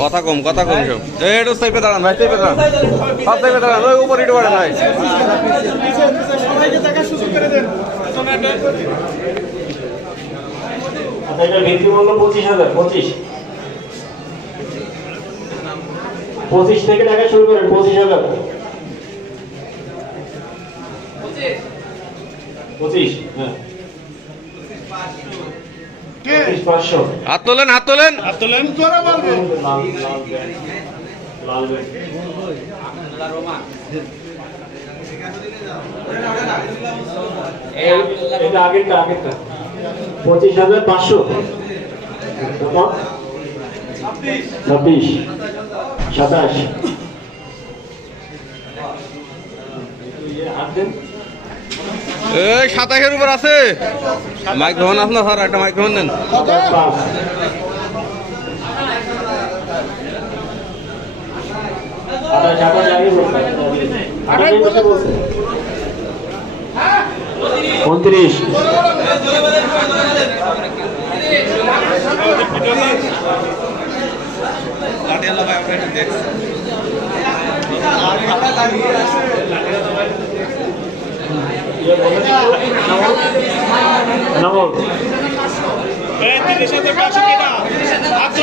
কথা কম কথা কম সব একটু সাইপে দাঁড়ান ভাই সাইপে দাঁড়ান। সব সাইপে দাঁড়ান, ওই উপর ইট পড়ে ভাই। আচ্ছা এটা ভিত্তি মূল্য পঁচিশ হাজার পঁচিশ। পঁচিশ থেকে টাকা শুরু করেন পঁচিশ হাজার। পঁচিশ হ্যাঁ। হাত তোলেন হাত তোলেন। এই- এটা আগেরটা আগেরটা। পঁচিশ হাজার পাঁচশো। ছাব্বিশ সাতাশ। এই সাতাশের উপর আছে। মাইক্রোফোন আছে না স্যার? একটা মাইক্রোফোন দেন। আঠাশ আঠাশ আগে বলতে আঠাশ বসে বলছে উনত্রিশ।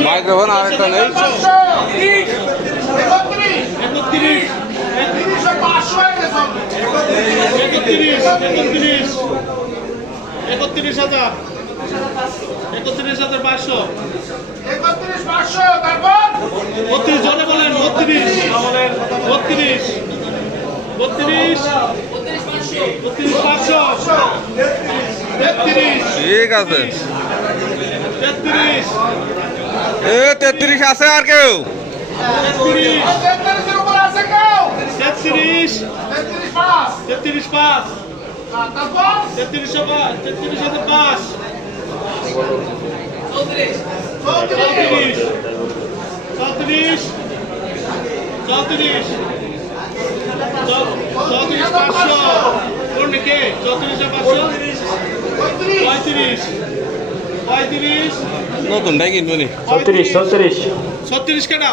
মাইক্রোফোন আর একটা নেই। একত্রিশ। হাজার একত্রিশ হাজার পাঁচশো। বত্রিশ জনে বলেন বত্রিশ বত্রিশ বত্রিশ বত্রিশ পাঁচশো। তেত্রিশ ঠিক আছে। তেত্রিশ এ তেত্রিশ আছে আর কেউ? তেত্রিশ তেত্রিশ তেত্রিশ পাঁচ তেত্রিশ পাঁচ তেত্রিশ পাঁচ চৌত্রিশ। চৌত্রিশ। চৌত্রিশ। চৌত্রিশ। পাঁচশো। কোন কে? চৌত্রিশ পাঁচশো? পঁয়ত্রিশ। পঁয়ত্রিশ। নতুনটাই কিনবো নি ছত্রিশ ছত্রিশ। ছত্রিশ কেটা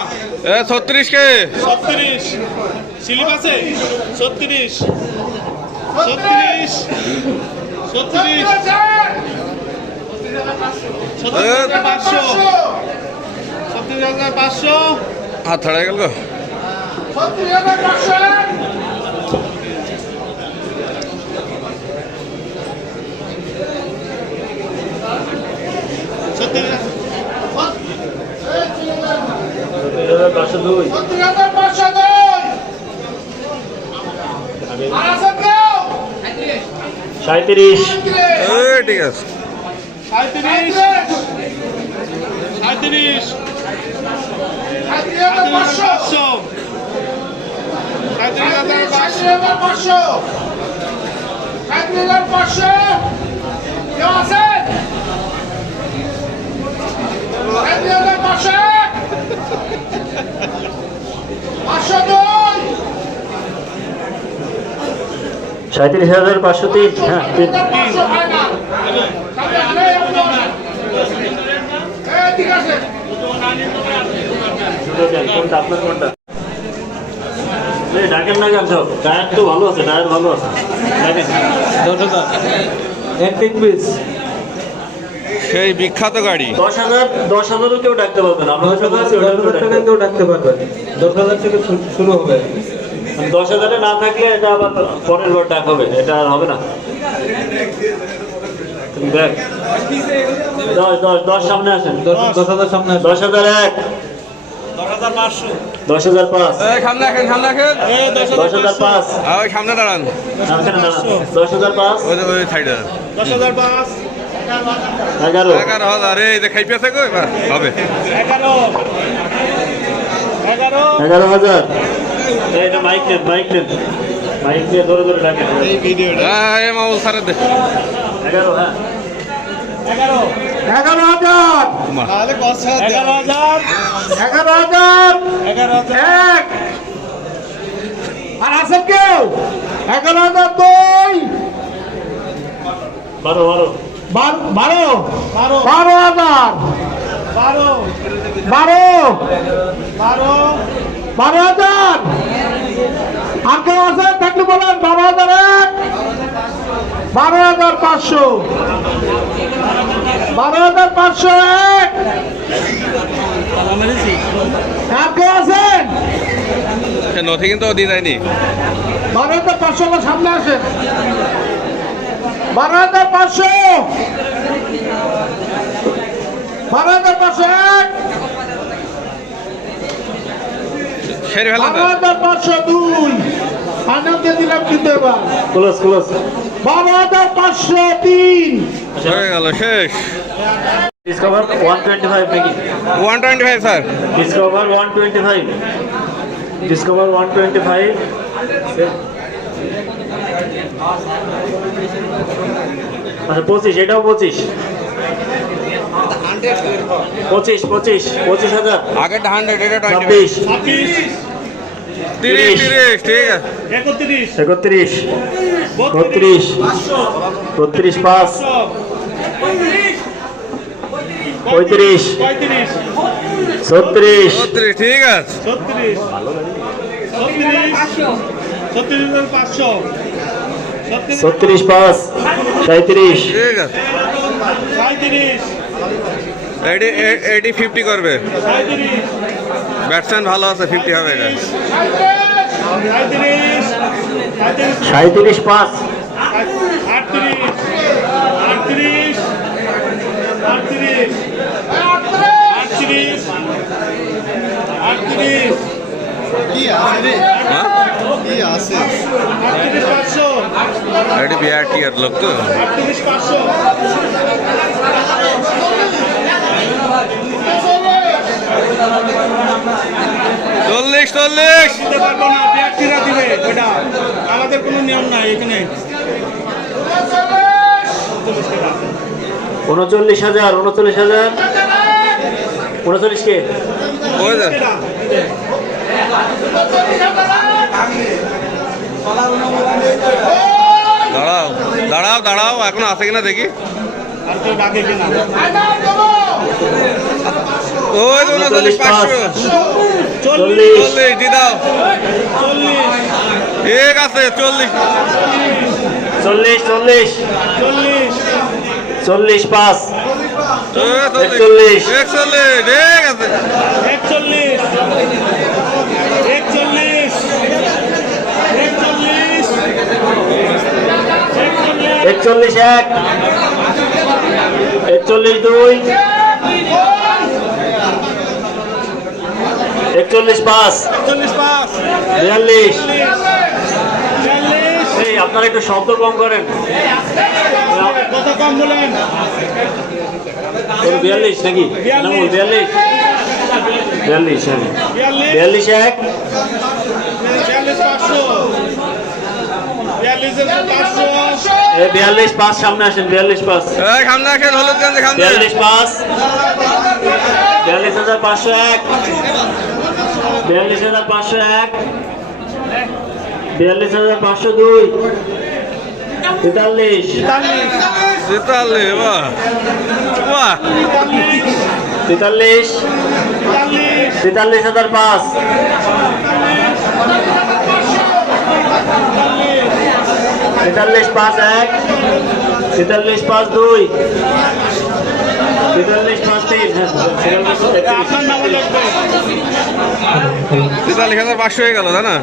এ ছত্রিশ কে? ছত্রিশ। স্লিপ আছে ছত্রিশ। ছত্রিশ। ছত্রিশ। ছত্রিশ হাজার পাঁচশো। ছত্রিশ হাজার পাঁচশো। হাত ছাড়া গেল গো। ছত্রিশ পাঁচশো দুই সাঁত্রিশ। ঠিক আছে। সাঁত্রিশ। সাঁত্রিশ। সাঁত্রিশ হাজার পাঁচশো। সাঁত্রিশ হাজার পাঁচশো তিন হ্যাঁ কোনটা আপনার কোনটা? ডাকেন না কেন সব? তো ভালো আছে ভালো আছে। পিস। সেই বিখ্যাত গাড়ি। দশ হাজার দশ হাজারও কেউ ডাকতে পারবেন দশ হাজার কেউ ডাকতে পারবেন দশ হাজার থেকে শুরু হবে। দশ হাজারে না থাকলে এটা আবার পরের বার ডাক হবে এটা আর হবে না। দেখ দশ দশ দশ সামনে আসেন। দশ হাজার সামনে দশ হাজার এক। দশ হাজার পাঁচ। সামনে রাখেন সামনে রাখেন। দশ হাজার পাঁচ। আর ওই সামনে দাঁড়ান। দশ হাজার পাঁচ। দশ হাজার পাঁচ। এগারো। এগারো হাজার এই যে খাই পেয়েছে গো এবার হবে। এগারো হাজার। এটা মাইক নেন মাইক নেন। মাইক নিয়ে ধরে ধরে এ মামুল স্যারের দে। এগারো হ্যাঁ। এক। আর আছেন কেউ? এগারো হাজার দুই। বারো বারো। বার- বারো। বারো। বারো হাজার। বারো। বারো। বারো। বারো হাজার আর কেউ আছে থাকলে বলেন বারো হাজার এক বারো হাজার পাঁচশো বারো হাজার পাঁচশো এক। আর কেউ আছেন নথি কিন্তু দিয়ে যায়নি বারো হাজার পাঁচশো সামনে আসেন। বারো হাজার পাঁচশো। বারো হাজার পাঁচশো এক। সেরে ফেলেন বারো পাঁচশো দুই। আনন্দে দিলাম কিন্তু এবার। Close close. বারো হাজার পাঁচশো তিন। হয়ে গেল শেষ। ডিসকভার ওয়ান টোয়েন্টি ফাইভ নাকি one twenty five sir. Discover one twenty five discover one twenty five আচ্ছা পঁচিশ এটাও পঁচিশ। পঁচিশ পঁচিশ পঁচিশ হাজার। আগেরটা হান্ড্রেড এটা ছাব্বিশ। ছাব্বিশ তিরিশ ঠিক আছে। একত্রিশ। একত্রিশ। বত্রিশ। বত্রিশ। পাঁচ। পঁয়ত্রিশ। ছত্রিশ। ঠিক আছে। ছত্রিশ। ছত্রিশ। পাঁচ। সাঁত্রিশ ঠিক আছে। সাঁত্রিশ এটি এটি ফিফটি করবে। ব্যাটসম্যান ভালো আছে ফিফটি হবে এটা। সাঁত্রিশ পাঁচ আটত্রিশ আটত্রিশ আটত্রিশ আটত্রিশ আটত্রিশ হ্যাঁ বিআরটি এর লোক তো। আটত্রিশ পাঁচশো চল্লিশ চল্লিশ দিতে পারব না ব্যক্তিরা দিবে ওটা আমাদের কোনো নিয়ম নাই এখানে। উনচল্লিশ হাজার উনচল্লিশ হাজার। উনচল্লিশ কে? দাঁড়াও দাঁড়াও দাঁড়াও এখন আছে কিনা দেখি? আর কেউ ডাকে কিনা? ওই উনচল্লিশ পাঁচশো। চল্লিশ। চল্লিশ দি দাও। চল্লিশ। ঠিক আছে চল্লিশ। চল্লিশ চল্লিশ। চল্লিশ। চল্লিশ পাঁচ। একচল্লিশ। একচল্লিশ। ঠিক আছে। একচল্লিশ। একচল্লিশ। একচল্লিশ এক। একচল্লিশ দুই। একচল্লিশ পাঁচ বিয়াল্লিশ। এই আপনারা একটু শব্দ কম করেন। বিয়াল্লিশ নাকি? বিয়াল্লিশ। বিয়াল্লিশ। হ্যাঁ। বিয়াল্লিশ। এক। বিয়াল্লিশ পাঁচ সামনে আসেন বিয়াল্লিশ পাঁচ সামনে আসেন হলুদ বিয়াল্লিশ পাঁচ বিয়াল্লিশ হাজার পাঁচশো এক। বিয়াল্লিশ হাজার পাঁচশো এক। বিয়াল্লিশ হাজার পাঁচশো দুই। তেতাল্লিশ। তেতাল্লিশ বাহ। তেতাল্লিশ। তেতাল্লিশ হাজার পাঁচ। তেতাল্লিশ পাঁচ এক। তেতাল্লিশ পাঁচ দুই। তেতাল্লিশ পাঁচ তেতাল্লিশ হাজার পাঁচশো হয়ে গেল তাই না?